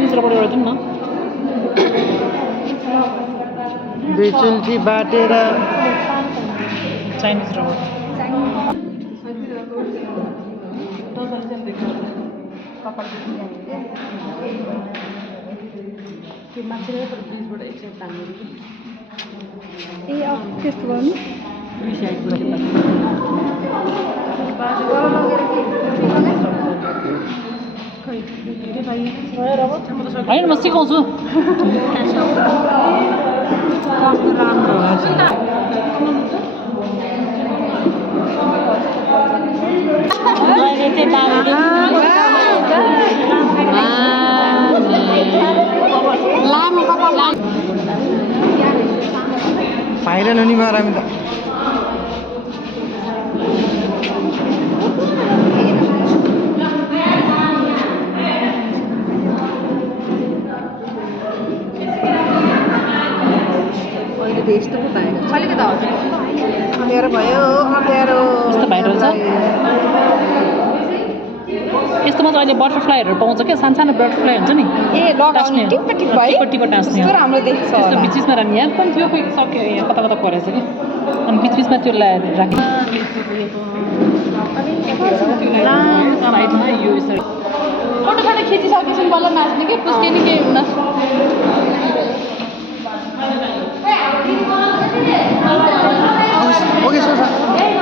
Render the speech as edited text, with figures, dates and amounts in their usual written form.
Chinese rubber एउटा दिउँ न दुई चुल्ठी बाटेर चाइनिज रबर त्यो मान्छेले ब्रिजबाट एकछिन तान्नु ए अब त्यस्तो गर्नु होइन म सिकाउँछु पाइरहनु नि हामी त अप्ठ्यारो भयो अप्ठ्यारो यस्तो भइरहेको छ यस्तोमा चाहिँ अहिले बटरफ्लाईहरू पाउँछ क्या सानो बटरफ्लाई हुन्छ नि ए लगाउने टिप्पा टाँस्ने हाम्रो देख्छ त्यस्तो बिचमा राख्ने यहाँ पनि थियो खोइ सक्यो यहाँ कता कता परेछ कि अनि बिचमा त्यो ल्याएर राख्ने साइडमा यो यसरी फोटो खिचिसकेपछि बल्ल नाच्ने कि पुस्के नि केही हुन ओके सर